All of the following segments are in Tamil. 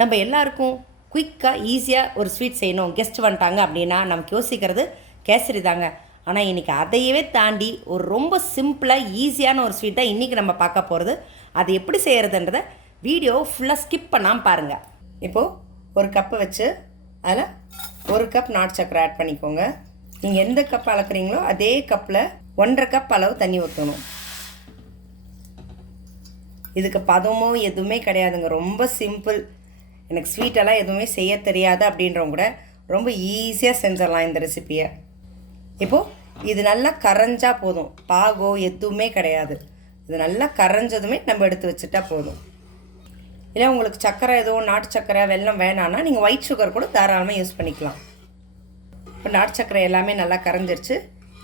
நம்ம எல்லாருக்கும் குயிக்காக ஈஸியாக ஒரு ஸ்வீட் செய்யணும். கெஸ்ட் வந்துட்டாங்க அப்படின்னா நமக்கு யோசிக்கிறது கேசரி தாங்க. ஆனால் இன்றைக்கி அதையவே தாண்டி ஒரு ரொம்ப சிம்பிளாக ஈஸியான ஒரு ஸ்வீட் தான் இன்றைக்கி நம்ம பார்க்க போகிறது அது எப்படி செய்கிறதுன்றத வீடியோ ஃபுல்லாக ஸ்கிப் பண்ணாமல் பாருங்கள் இப்போது ஒரு கப்பை வச்சு அதில் ஒரு கப் நாட்டு சக்கரை ஆட் பண்ணிக்கோங்க. நீங்கள் எந்த கப் அளக்குறீங்களோ அதே கப்பில் ஒன்றரை கப் அளவு தண்ணி ஊற்றணும் இதுக்கு பதமோ எதுவுமே கிடையாதுங்க. ரொம்ப சிம்பிள் எனக்கு ஸ்வீட்டெல்லாம் எதுவுமே செய்ய தெரியாது அப்படின்றவங்க கூட ரொம்ப ஈஸியாக செஞ்சிடலாம் இந்த ரெசிப்பியை இப்போது இது நல்லா கரைஞ்சா போதும். பாகோ எதுவுமே கிடையாது. இது நல்லா கரைஞ்சதுமே நம்ம எடுத்து வச்சுட்டா போதும். இல்லை உங்களுக்கு சக்கரை எதுவும் நாட்டு சக்கரை வெல்லம் வேணான்னா நீங்கள் ஒயிட் சுகர் கூட தாராளமாக யூஸ் பண்ணிக்கலாம். இப்போ நாட்டு சக்கரை எல்லாமே நல்லா கரைஞ்சிருச்சு.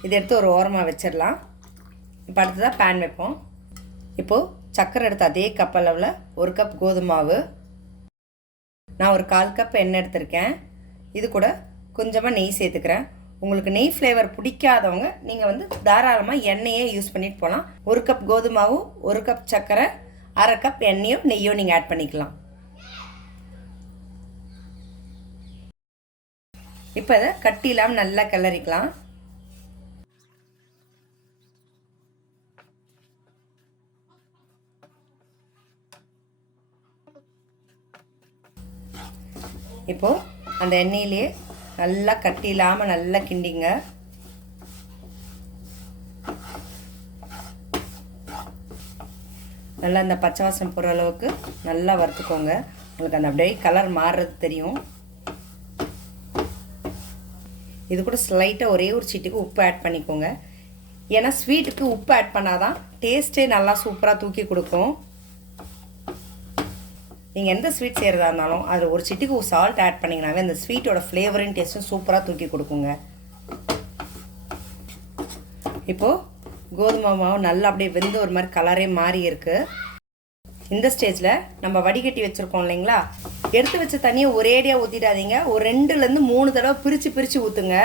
இதை எடுத்து ஒரு ஓரமாக வச்சிடலாம். இப்போ அடுத்ததாக பேன் வைப்போம். இப்போது சக்கரை எடுத்து அதே கப் அளவில் ஒரு கப் கோதுமாவு நான் ஒரு கால் கப் எண்ணெய் எடுத்திருக்கேன். இது கூட கொஞ்சமாக நெய் சேர்த்துக்கிறேன். உங்களுக்கு நெய் ஃப்ளேவர் பிடிக்காதவங்க நீங்கள் வந்து தாராளமாக எண்ணெயே யூஸ் பண்ணிட்டு போகலாம் ஒரு கப் கோதுமாவும் ஒரு கப் சர்க்கரை அரை கப் எண்ணெயோ நெய்யோ நீங்கள் ஆட் பண்ணிக்கலாம். இப்போ இதை கட்டி இல்லாமல் நல்லா கிளறிக்கலாம். இப்போது அந்த எண்ணெயிலே நல்லா கட்டி இல்லாமல் நல்லா கிண்டிங்க. நல்லா அந்த பச்சை வாசம் போகிற அளவுக்கு நல்லா வறுத்துக்கோங்க. உங்களுக்கு அந்த அப்படியே கலர் மாறுறது தெரியும். இது கூட ஸ்லைட்டாக ஒரே ஒரு சீட்டுக்கு உப்பு ஆட் பண்ணிக்கோங்க. ஏன்னா ஸ்வீட்டுக்கு உப்பு ஆட் பண்ணாதான் டேஸ்ட்டே நல்லா சூப்பராக தூக்கி கொடுக்கும். நீங்கள் எந்த ஸ்வீட் செய்கிறதா இருந்தாலும் அதில் ஒரு சிட்டிக்கு சால்ட் ஆட் பண்ணிங்கனாவே அந்த ஸ்வீட்டோட ஃப்ளேவரின் டேஸ்ட்டும் சூப்பராக தூக்கி கொடுக்குங்க. இப்போது கோதுமை மாவு நல்லா அப்படியே வெந்து ஒரு மாதிரி கலரே மாறி இருக்குது இந்த ஸ்டேஜில் நம்ம வடிகட்டி வச்சுருக்கோம் இல்லைங்களா? எடுத்து வச்ச தண்ணியை ஒரேடியாக ஊற்றிடாதீங்க ஒரு ரெண்டுலேருந்து மூணு தடவை பிரித்து பிரித்து ஊற்றுங்க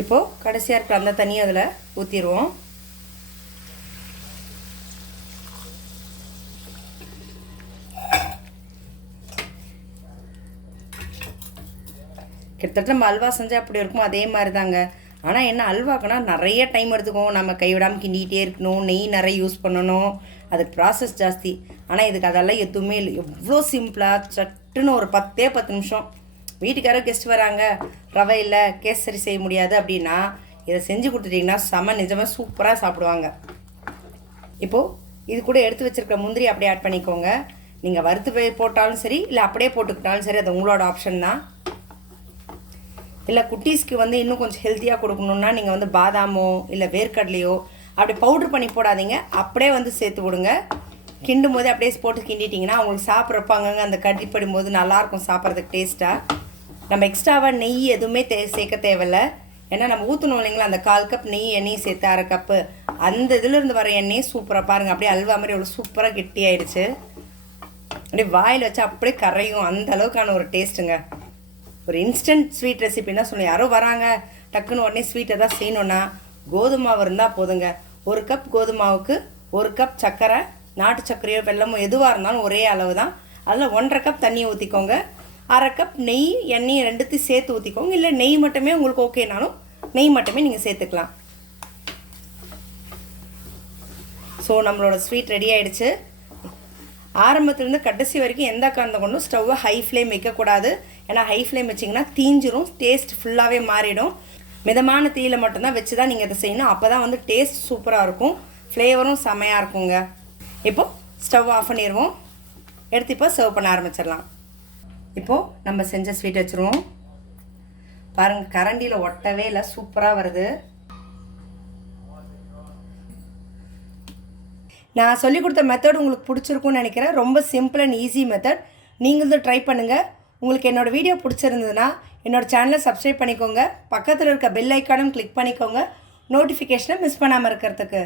இப்போது கடைசியாக இருக்கிற அந்த தண்ணியை அதில் ஊற்றிடுவோம் கிட்டத்தட்ட நம்ம அல்வா செஞ்சால் அப்படி இருக்கும் அதே மாதிரி தாங்க ஆனால் என்ன அல்வாக்குனா நிறைய டைம் எடுத்துக்கும் நம்ம கைவிடாமல் கிண்டிகிட்டே இருக்கணும். நெய் நிறைய யூஸ் பண்ணணும். அதுக்கு ப்ராசஸ் ஜாஸ்தி. ஆனால் இதுக்கு அதெல்லாம் எதுவுமே இல்லை. எவ்வளோ சிம்பிளாக சட்டுன்னு ஒரு பத்தே பத்து நிமிஷம். வீட்டுக்காரோ கெஸ்ட் வராங்க. ரவை இல்லை கேசரி செய்ய முடியாது அப்படின்னா இதை செஞ்சு கொடுத்துட்டிங்கன்னா செம நிஜமாக சூப்பராக சாப்பிடுவாங்க. இப்போது இது கூட எடுத்து வச்சுருக்க முந்திரி அப்படியே ஆட் பண்ணிக்கோங்க. நீங்கள் வறுத்து போய் போட்டாலும் சரி இல்லை அப்படியே போட்டுக்கிட்டாலும் சரி அது உங்களோட ஆப்ஷன் தான். இல்லை குட்டீஸ்க்கு வந்து இன்னும் கொஞ்சம் ஹெல்த்தியாக கொடுக்கணுன்னா நீங்கள் வந்து பாதாமோ இல்லை வேர்க்கடலையோ அப்படி பவுட்ரு பண்ணி போடாதீங்க. அப்படியே வந்து சேர்த்து விடுங்க. கிண்டும் போது அப்படியே போட்டு கிண்டிட்டிங்கன்னா அவங்களுக்கு சாப்பிட்றப்பாங்க அந்த கட்டி போது நல்லாயிருக்கும் சாப்பிட்றதுக்கு டேஸ்ட்டாக நம்ம எக்ஸ்ட்ராவாக நெய் எதுவுமே தே சேர்க்க தேவையில்ல. ஏன்னா நம்ம ஊற்றணும் இல்லைங்களா? அந்த கால் கப் நெய் எண்ணெய் சேர்த்து அரை கப்பு அந்த இதுலேருந்து வர எண்ணெயும் சூப்பராக பாருங்கள் அப்படியே அல்வா மாதிரி அவ்வளோ சூப்பராக கெட்டியாயிடுச்சு. அப்படியே வாயில் வச்சு அப்படியே கரையும். அந்த அளவுக்கான ஒரு டேஸ்ட்டுங்க ஒரு இன்ஸ்டன்ட் ஸ்வீட் ரெசிபின்னா சொல்லி யாரோ வராங்க டக்குன்னு உடனே ஸ்வீட்டை தான் செய்யணுன்னா கோதுமை மாவு இருந்தால் போதுங்க. ஒரு கப் கோதுமை மாவுக்கு ஒரு கப் சர்க்கரை நாட்டு சர்க்கரையோ வெல்லமோ எதுவாக இருந்தாலும் ஒரே அளவு தான் அதில் ஒன்றரை கப் தண்ணியை ஊற்றிக்கோங்க அரை கப் நெய் எண்ணெயை ரெண்டுத்தையும் சேர்த்து ஊற்றிக்கோங்க இல்லை நெய் மட்டுமே உங்களுக்கு ஓகேனாலும் நெய் மட்டுமே நீங்கள் சேர்த்துக்கலாம். ஸோ நம்மளோட ஸ்வீட் ரெடி ஆகிடுச்சு ஆரம்பத்துலேருந்து கடைசி வரைக்கும் எந்த காரணம் கொண்டும் ஸ்டவ்வை ஹை ஃப்ளேம் வைக்கக்கூடாது. ஏன்னா ஹை ஃப்ளேம் வச்சிங்கன்னா தீஞ்சிரும் டேஸ்ட் ஃபுல்லாகவே மாறிடும். மிதமான தீயில் மட்டும்தான் வச்சு தான் நீங்கள் இதை செய்யணும். அப்போ தான் வந்து டேஸ்ட் சூப்பராக இருக்கும். ஃப்ளேவரும் செமையாக இருக்குங்க. இப்போது ஸ்டவ் ஆஃப் பண்ணிடுவோம். எடுத்து இப்போ சர்வ் பண்ண ஆரம்பிச்சிடலாம். இப்போது நம்ம செஞ்ச ஸ்வீட் வச்சுருவோம். பாருங்கள் கரண்டியில் ஒட்டவே இல்லை சூப்பராக வருது. நான் சொல்லிக் கொடுத்த மெத்தட் உங்களுக்கு பிடிச்சிருக்கும்னு நினைக்கிறேன். ரொம்ப சிம்பிள் அண்ட் ஈஸி மெத்தட் நீங்களும் ட்ரை பண்ணுங்கள் உங்களுக்கு என்னோடய வீடியோ பிடிச்சிருந்ததுன்னா என்னோடய சேனலை சப்ஸ்கிரைப் பண்ணிக்கோங்க. பக்கத்தில் இருக்க பெல் ஐக்கானும் கிளிக் பண்ணிக்கோங்க. நோட்டிஃபிகேஷனை மிஸ் பண்ணாமல் இருக்கிறதுக்கு.